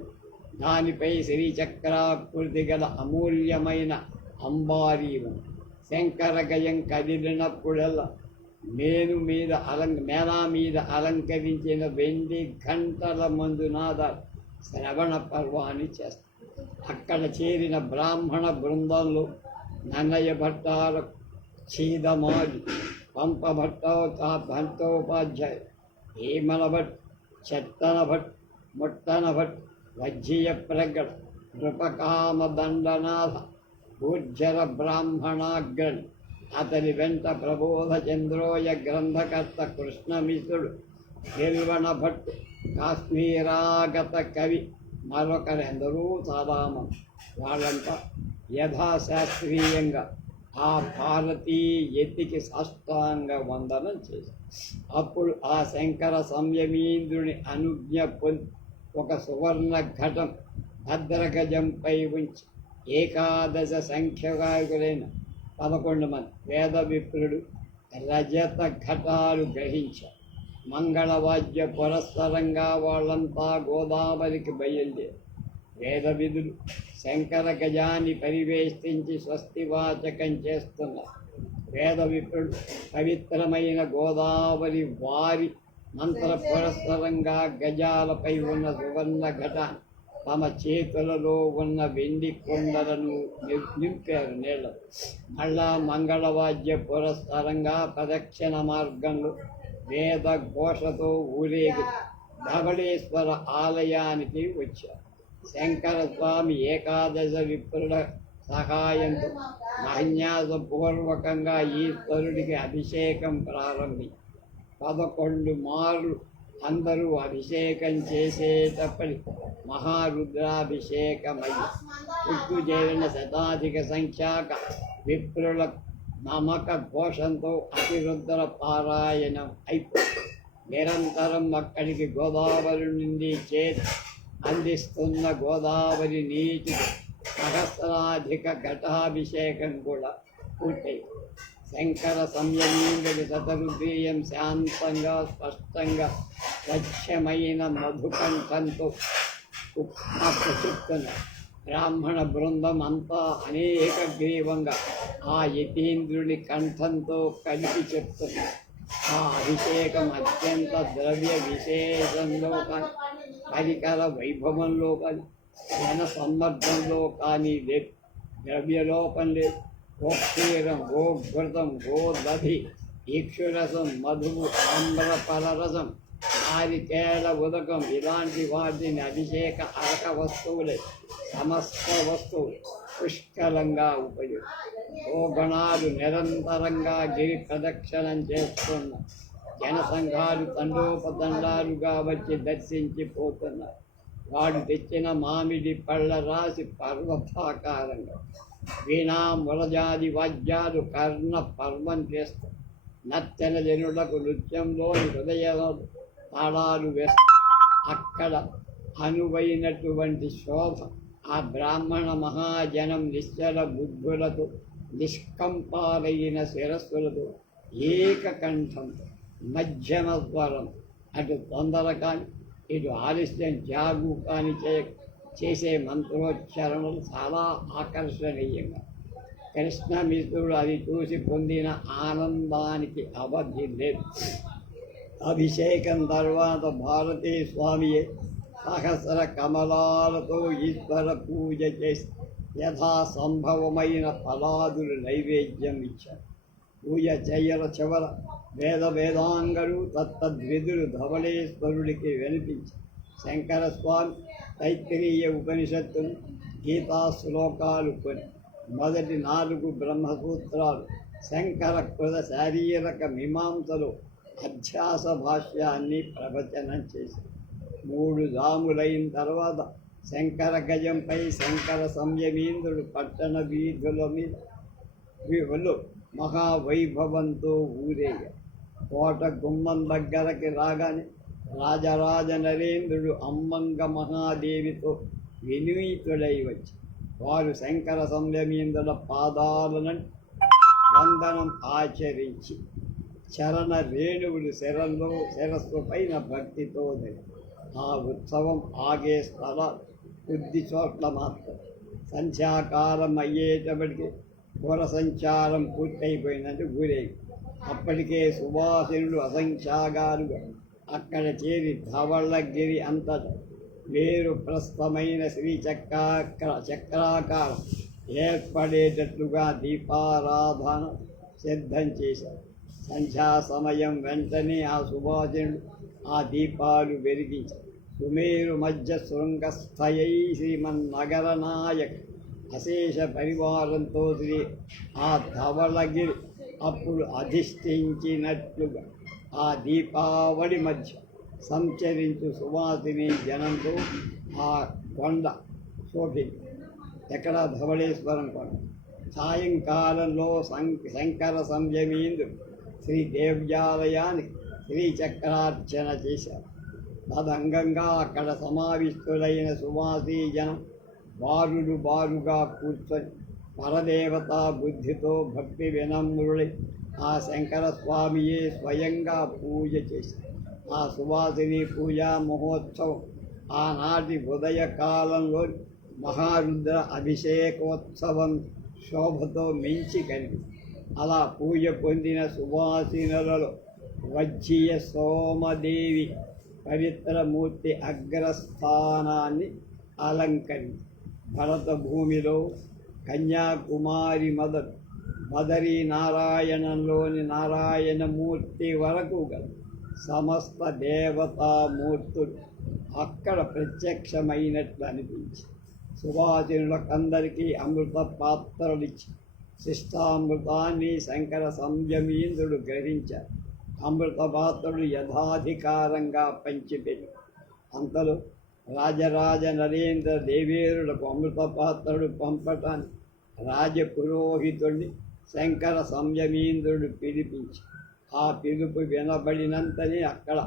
దానిపై శ్రీచక్రాకృతి గల అమూల్యమైన అంబారీవం. శంకర గజం కదిలినప్పుడల్లా మేళా మీద అలంకరించిన వెండి గంటల మందునాదాలు శ్రవణ పర్వాన్ని చేస్తారు. అక్కడ చేరిన బ్రాహ్మణ బృందంలో నన్నయ్య భట్టాల చీదమాది, పంప భట్టోపాధ్యాయ, హేమల భట్, చెత్తన భట్, ముట్టన భట్, వజ్జీయ ప్రగడ నృపకామ దండనాథ ఊర్జర బ్రాహ్మణాగ్రణి. అతని వెంట ప్రబోధ చంద్రోయ గ్రంథకర్త కృష్ణమిత్రుడు, నిర్వణ భట్టు, కాశ్మీరాగత కవి, మరొకరెందరూ చాలామంది. వాళ్ళంతా యథాశాస్త్రీయంగా ఆ భారతీ ఎత్తికి సాష్టాంగ వందనం చేశారు. అప్పుడు ఆ శంకర సంయమీంద్రుని అనుజ్ఞ పొంది ఒక సువర్ణ ఘటం భద్రగజంపై ఉంచి ఏకాదశ సంఖ్యకారులైన 11 మంది వేద విప్రుడు రజత ఘటాలు గ్రహించారు. మంగళవాద్య పురస్సరంగా వాళ్ళంతా గోదావరికి బయలుదేరు. వేద విధులు శంకర గజాన్ని పరివేష్టించి స్వస్తివాచకం చేస్తున్నారు. వేద విప్రుడు పవిత్రమైన గోదావరి వారి మంత్ర పురస్సరంగా గజాలపై ఉన్న సువర్ణ ఘటాన్ని తమ చేతులలో ఉన్న వెండి కొండలను నింపారు నీళ్లు. మళ్ళా మంగళవాద్య పురస్సరంగా ప్రదక్షిణ మార్గంలో వేద ఘోషతో ఊరేగి ధవళేశ్వర ఆలయానికి వచ్చారు. శంకర స్వామి ఏకాదశ విప్రుల సహాయంతో మహన్యాసపూర్వకంగా ఈశ్వరుడికి అభిషేకం ప్రారంభించారు. 11 మార్లు అందరూ అభిషేకం చేసేటప్పటికి మహారుద్రాభిషేకమయ్యి చుట్టూ చేరిన శతాధిక సంఖ్యాక విప్రుల నమక ఘోషంతో అతిరుద్ర పారాయణం అయిపోయింది. నిరంతరం అక్కడికి గోదావరి నుండి అందిస్తున్న గోదావరి నీటి సహస్రాధిక ఘటాభిషేకం కూడా పూర్తయింది. శంకర సంయమీంద్రుడి శతరుద్రీయం శాంతంగా స్పష్టంగా స్వచ్ఛమైన మధుకంఠంతో చెప్తున్నారు. బ్రాహ్మణ బృందం అంతా అనేక గ్రీవంగా ఆ యతీంద్రుని కంఠంతో కలిపి చెప్తున్నారు. ఆ అభిషేకం అత్యంత ద్రవ్య విశేషంలో కానీ, పరికర వైభవంలో కానీ, జన సమ్మర్దంలో కానీ లేదు. ద్రవ్యలోపం లేదు. గోక్షీరం, గోఘృతం, గోదధి, ఈక్షురసం, మధువు, ఆమ్రఫలరసం, నారికేళ ఉదకం ఇలాంటి వాటిని అభిషేక అరక వస్తువులే సమస్త వస్తువులు పుష్కలంగా ఉపయోగణాలు నిరంతరంగా గిరి ప్రదక్షిణం చేస్తున్న జనసంఘాలు తండోపతండాలుగా వచ్చి దర్శించిపోతున్నారు. వాడు తెచ్చిన మామిడి పళ్ళ రాసి పర్వతాకారంగా వీణా మురజాది వాద్యాలు కర్ణ పర్వం చేస్తారు. నత్తెన జనులకు నృత్యంలోని హృదయ తాళాలు వేస్తారు. అక్కడ అనువైనటువంటి శోభ ఆ బ్రాహ్మణ మహాజనం నిశ్చల బుద్ధులతో నిష్కంపాలైన శిరస్సులతో ఏకకంఠంతో మధ్యమ స్వరం, అటు తొందర కానీ ఇటు ఆలస్యం జాగు కానీ చేసే మంత్రోచ్చారణలు చాలా ఆకర్షణీయంగా. కృష్ణమిత్రుడు అది చూసి పొందిన ఆనందానికి అవధి లేదు. అభిషేకం తర్వాత భారతీ స్వామియే సహస్ర కమలాలతో ఈశ్వర పూజ చేసి యథాసంభవమైన ఫలాదులు నైవేద్యం ఇచ్చారు. పూజ చెయ్యల చివర వేదాంగలు తత్తద్విధులు ధవళేశ్వరుడికి వినిపించారు. శంకర స్వామి తైత్తిరీయ ఉపనిషత్తులు, గీతా శ్లోకాలు కొన్ని, మొదటి 4 బ్రహ్మసూత్రాలు, శంకర కృత శారీరక మీమాంసలో అధ్యాస భాష్యాన్ని ప్రవచనం చేశారు. 3 జాములైన తర్వాత శంకర గజంపై శంకర సంయమీంద్రుడు పట్టణ వీధుల మీద మహావైభవంతో ఊరేగారు. కోట గుమ్మం దగ్గరకి రాగానే రాజరాజ నరేంద్రుడు అమ్మంగ మహాదేవితో వినీతుడై వచ్చి వారు శంకర సంయమీంద్రుల పాదాలను వందనం ఆచరించి చరణ రేణువులు శిరస్సు పైన భక్తితో ఆ ఉత్సవం ఆగే స్థలాలు కొద్ది చోట్ల మాత్రం. సంధ్యాకాలం అయ్యేటప్పటికి పుర సంచారం పూర్తయిపోయినట్టు ఊరేగి అప్పటికే సువాసినుడు అసంఖ్యాగాలుగా అక్కడ చేరి ధవళగిరి అంతటా వేరు ప్రస్థమైన చక్రాకారం ఏర్పడేటట్లుగా దీపారాధన సిద్ధం చేశారు. సంధ్యా సమయం వెంటనే ఆ సువాసినుడు ఆ దీపాలు వెలిగించారు. సుమేరు మధ్య శృంగస్థయై శ్రీమన్నగరనాయక్ అశేష పరివారంతో శ్రీ ఆ ధవళగిరి అప్పుడు అధిష్ఠించినట్లుగా ఆ దీపావళి మధ్య సంచరించు సువాసిని జనంతో ఆ కొండ శోభించి ఎక్కడ ధవళేశ్వరం కొండ. సాయంకాలంలో శంకర సంయమీంద్రుడు శ్రీ దేవ్యాలయానికి శ్రీచక్రార్చన చేశారు. తదంగంగా అక్కడ సమావిష్టులైన సువాసీ జనం బారుగా కూర్చొని పరదేవతా బుద్ధితో భక్తి వినమ్రులై ఆ శంకర స్వామియే స్వయంగా పూజ చేశారు. ఆ సువాసిని పూజా మహోత్సవం ఆనాటి ఉదయకాలంలో మహారుద్ర అభిషేకోత్సవం శోభతో మించి కలిగి అలా పూజ పొందిన సువాసినులలో వజ్జీయ సోమదేవి పవిత్రమూర్తి అగ్రస్థానాన్ని అలంకరించి భరత భూమిలో కన్యాకుమారి బదరీ నారాయణంలోని నారాయణమూర్తి వరకు గల సమస్త దేవతామూర్తులు అక్కడ ప్రత్యక్షమైనట్లు అనిపించి సువాసినులకందరికీ అమృత పాత్రలిచ్చి శిష్టామృతాన్ని శంకర సంయమీంద్రుడు గ్రహించారు. అమృత పాత్రలు యథాధికారంగా పంచిపెట్టి అంతలో రాజరాజ నరేంద్ర దేవేరులకు అమృత పాత్రలు పంపటానికి రాజపురోహితుడిని శంకర సంయమీంద్రుడు పిలిపించి ఆ పిలుపు వినబడినంతనే అక్కడ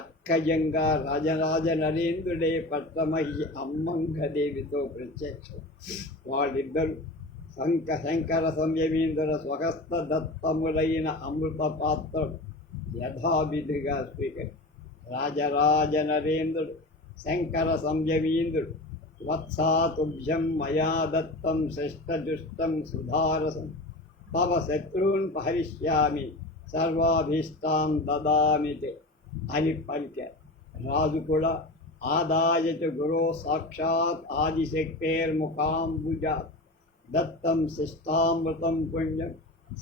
అక్కజంగా రాజరాజ నరేంద్రుడే పట్టమహి అమ్మంగదేవితో ప్రత్యక్షం. వాళ్ళిద్దరూ శంకర సంయమీంద్రుల స్వహస్త దత్తములైన అమృత పాత్రలు యథావిధిగా స్వీకరి రాజరాజ నరేంద్రుడు శంకర సంయమీంద్రుడు వత్సాతుభ్యం మయా దత్తం శ్రేష్టదుష్టం సుధారసం తవ శత్రూన్ హరిష్యామి సర్వాభీష్టాం దదామితే అని పలికారు. రాజు కూడా ఆదాయచ గురో సాక్షాత్ ఆదిశక్తేర్ముఖాంబుజాత్ దత్తం శిష్టామృతం పుణ్యం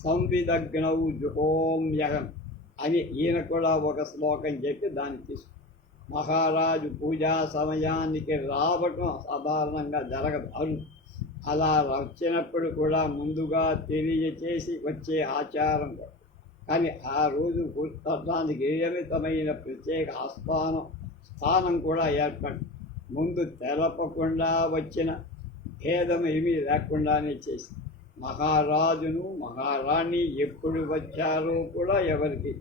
సంవిదగ్నౌ జుహోమ్యహం అని ఈయన కూడా ఒక శ్లోకం చెప్పి దాన్ని తీసుకు. మహారాజు పూజా సమయానికి రావటం సాధారణంగా జరగదు. అలా వచ్చినప్పుడు కూడా ముందుగా తెలియచేసి వచ్చే ఆచారం. కానీ ఆ రోజు కూర్చోడానికి నియమితమైన ప్రత్యేక స్థానం కూడా ఏర్పడి ముందు తెలపకుండా వచ్చిన భేదం ఏమీ లేకుండానే చేసి మహారాజును మహారాణి ఎప్పుడు వచ్చారో కూడా ఎవరికి.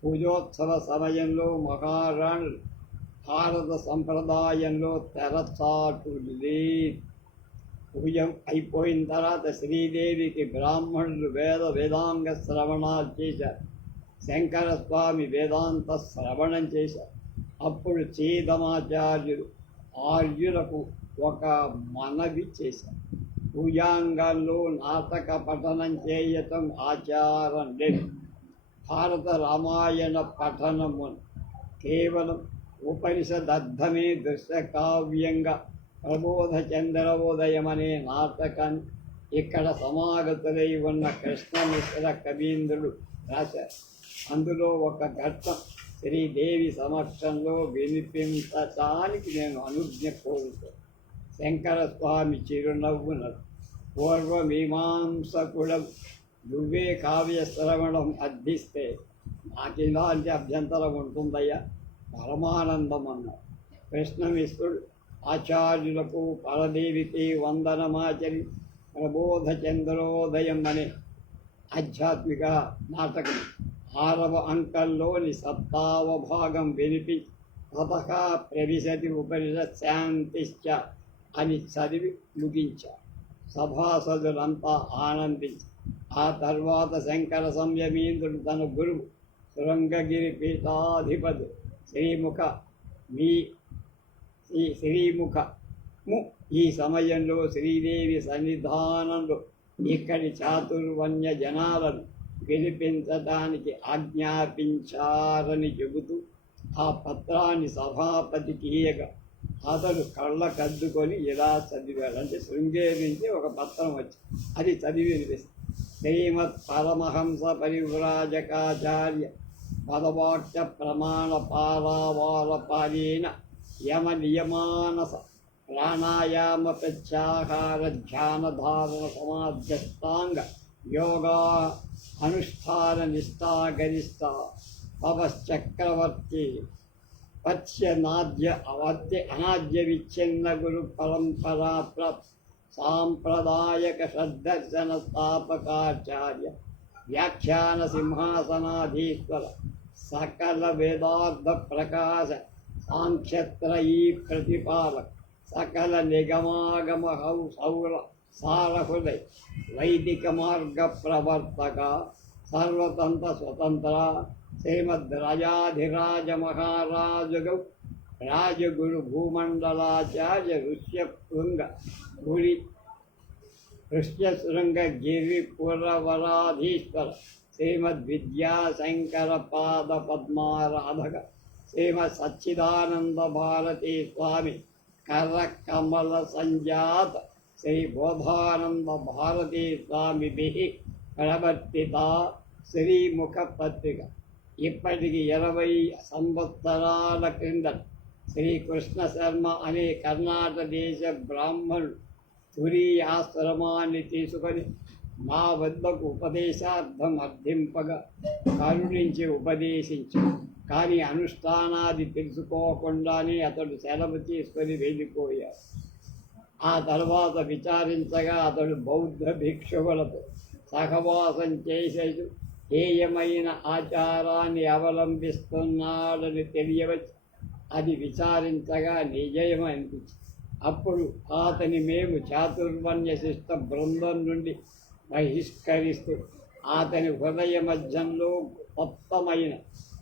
పూజోత్సవ సమయంలో మహారాణులు భారత సంప్రదాయంలో తెరచాటు లేదు. పూజ అయిపోయిన తర్వాత శ్రీదేవికి బ్రాహ్మణులు వేదాంగ శ్రవణాలు చేశారు. శంకర స్వామి వేదాంత శ్రవణం చేశారు. అప్పుడు చీదమాచార్యులు ఆర్యులకు ఒక మనవి చేశారు. పూజాంగాల్లో నాటక పఠనం చేయటం ఆచారం లేదు. భారత రామాయణ పఠనము కేవలం ఉపనిషదర్థమే దృశ్యకావ్యంగా ప్రబోధ చంద్రోదయం అనే నాటకాన్ని ఇక్కడ సమాగతులై ఉన్న కృష్ణమిశ్ర కవీంద్రుడు రాశారు. అందులో ఒక ఘట్టం శ్రీదేవి సమక్షంలో వినిపించటానికి నేను అనుజ్ఞ కోరుతాను. శంకర స్వామి చిరునవ్వునడు. పూర్వమీమాంసకుడు నువ్వే కావ్య శ్రవణం అర్థిస్తే నాకు ఇలాంటి అభ్యంతరం ఉంటుందయ్యా, పరమానందం అన్నాడు. కృష్ణమిశ్రుడు ఆచార్యులకు పరదేవికి వందనమాచరి ప్రబోధ చంద్రోదయం అనే ఆధ్యాత్మిక నాటకం 6వ అంకంలోని 7వ భాగం వినిపి తతః ప్రవిశతి ఉపనిషత్ శాంతిశ్చ అని చదివి ముగించారు. సభాసదులంతా ఆనందించి ఆ తర్వాత శంకర సంయమీంద్రుడు తన గురువు శృంగగిరి పీఠాధిపతి శ్రీముఖము ఈ సమయంలో శ్రీదేవి సన్నిధానంలో ఇక్కడి చాతుర్వన్య జనాలను పిలిపించడానికి ఆజ్ఞాపించారని చెబుతూ ఆ పత్రాన్ని సభాపతికి ఇయ్యగా అతడు కళ్ళకద్దుకొని ఇలా చదివాడు. అంటే శృంగేరి నుంచి ఒక పత్రం వచ్చి అది చదివి వినిపిస్తుంది. శ్రీమత్ పరమహంస పరివ్రాజకాచార్య పదవాక్య ప్రమాణ పారావారపాలీన యమ నియమానస ప్రాణాయామ ప్రత్యాహార ధ్యాన ధారణ సమాధ్యస్థాంగ యోగా అనుష్ఠాన నిష్ఠా గరిష్ట పవశ్చక్రవర్తి పశ్యనాద్య అవద్య అనాద్య విచ్ఛిన్న గురు పరంపరా సాంప్రదాయక షడ్దర్శన స్థాపకాచార్య వ్యాఖ్యాన సింహాసనాధీశ్వర సకల వేదార్థ ప్రకాశ సాంఖ్యత్రయీ ప్రతిపాదక సకల నిగమాగమ సౌర సారహృదయ వైదిక మార్గ ప్రవర్తక సర్వతంత్ర స్వతంత్ర శ్రీమద్ రాజాధిరాజ మహారాజు రాజగురు భూమండలాచార్య ఋష్యశృంగ గురి ఋష్యశృంగ గిరిపురవరాధీశ్వర శ్రీమద్ విద్యాశంకర పాద పద్మారాధక శ్రీమద్ సచ్చిదానంద భారతీ స్వామి కర కమల సంజాత శ్రీ బోధానంద భారతీ స్వామి ప్రవర్తిత శ్రీముఖ పత్రిక ఇప్పటికి 20 సంవత్సరాల క్రింద శ్రీకృష్ణ శర్మ అనే కర్ణాటక దేశ బ్రాహ్మణుడు తురీ ఆశ్రమాన్ని తీసుకొని మా వద్దకు ఉపదేశార్థం అర్థింపగా కరుణించి ఉపదేశించు. కానీ అనుష్ఠానాది తెలుసుకోకుండానే అతడు సెలవు తీసుకొని వెళ్ళిపోయాడు. ఆ తర్వాత విచారించగా అతడు బౌద్ధ భిక్షువులతో సహవాసం చేసేది హేయమైన ఆచారాన్ని అవలంబిస్తున్నాడని తెలియవచ్చు. అది విచారించగా నిజమనిపించింది. అప్పుడు మేము చాతుర్వర్ణ్య శిష్ట బృందం నుండి బహిష్కరిస్తూ అతని హృదయ మధ్యంలో మొత్తమైన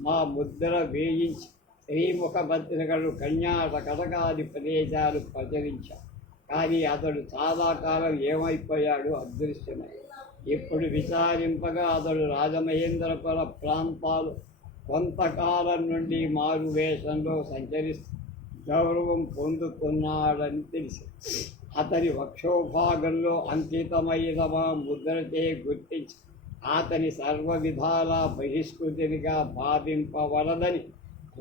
మా ముద్ర వేయించి శ్రీముఖ పత్రికలు కన్యాట కటకాది ప్రదేశాలు ప్రచురించాడు. కానీ అతడు చాలా కాలం ఏమైపోయాడు అదృశ్యమై. ఇప్పుడు విచారింపగా అతడు రాజమహేంద్రపుర ప్రాంతాలు కొంతకాలం నుండి మారు వేషంలో సంచరిస్తూ గౌరవం పొందుతున్నాడని తెలిసి అతని వక్షోభాగంలో అంకితమైన మా ముద్రచే గుర్తించి అతని సర్వ విధాల బహిష్కృతినిగా భావింపవలదని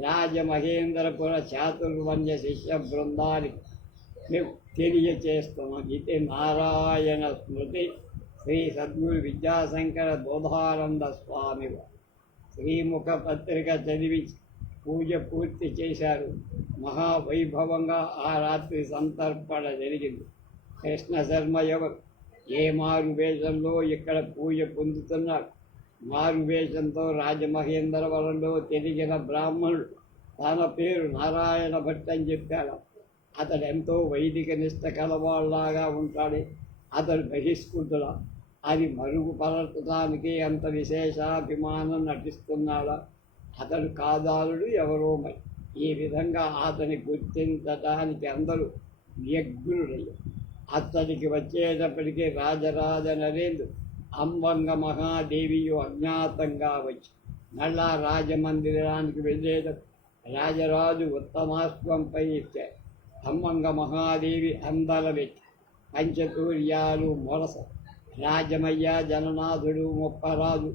రాజమహేంద్రపుర చాతుర్వర్ణ్య శిష్య బృందానికి మేము తెలియచేస్తున్నాం. ఇది నారాయణ స్మృతి శ్రీ సద్గురు విద్యాశంకర బోధానంద స్వామి శ్రీముఖ పత్రిక చదివించి పూజ పూర్తి చేశారు. మహావైభవంగా ఆ రాత్రి సంతర్పణ జరిగింది. కృష్ణ శర్మ ఎవరు, ఏ మారు వేషంలో ఇక్కడ పూజ పొందుతున్నాడు? మారు వేషంతో రాజమహేంద్రవరంలో తిరిగిన బ్రాహ్మణుడు తన పేరు నారాయణ భట్ అని చెప్పాడు. అతడు ఎంతో వైదిక నిష్ట కలవాళ్ళలాగా ఉంటాడు. అతడు బహిష్కృతుల అది మరుగుపరచడానికి అంత విశేషాభిమానం నటిస్తున్నాడా? అతడు కాదాలుడు ఎవరో మరి. ఈ విధంగా అతని గుర్తించడానికి అందరూ వ్యగ్రులయ్యారు. అతడికి వచ్చేటప్పటికీ రాజరాజ నరేంద్రు అంబంగ మహాదేవియు అజ్ఞాతంగా వచ్చి మళ్ళా రాజమందిరానికి వెళ్ళేటప్పుడు రాజరాజు ఉత్తమాశ్వంపై ఎక్కారు. అంబంగ మహాదేవి అందల వ్యక్తి పంచతూర్యాలు మొలస రాజమయ్య జననాథుడు మొప్పరాజు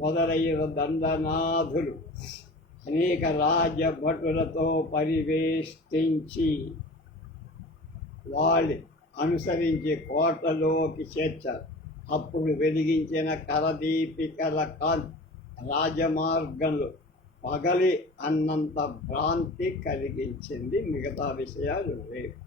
మొదలైన దండనాథులు అనేక రాజభటులతో పరివేష్టించి వాళ్ళు అనుసరించి కోటలోకి చేర్చారు. అప్పుడు వెలిగించిన కరదీపికల కాంతి రాజమార్గంలో పగలి అన్నంత భ్రాంతి కలిగించింది. మిగతా విషయాలు రేపు.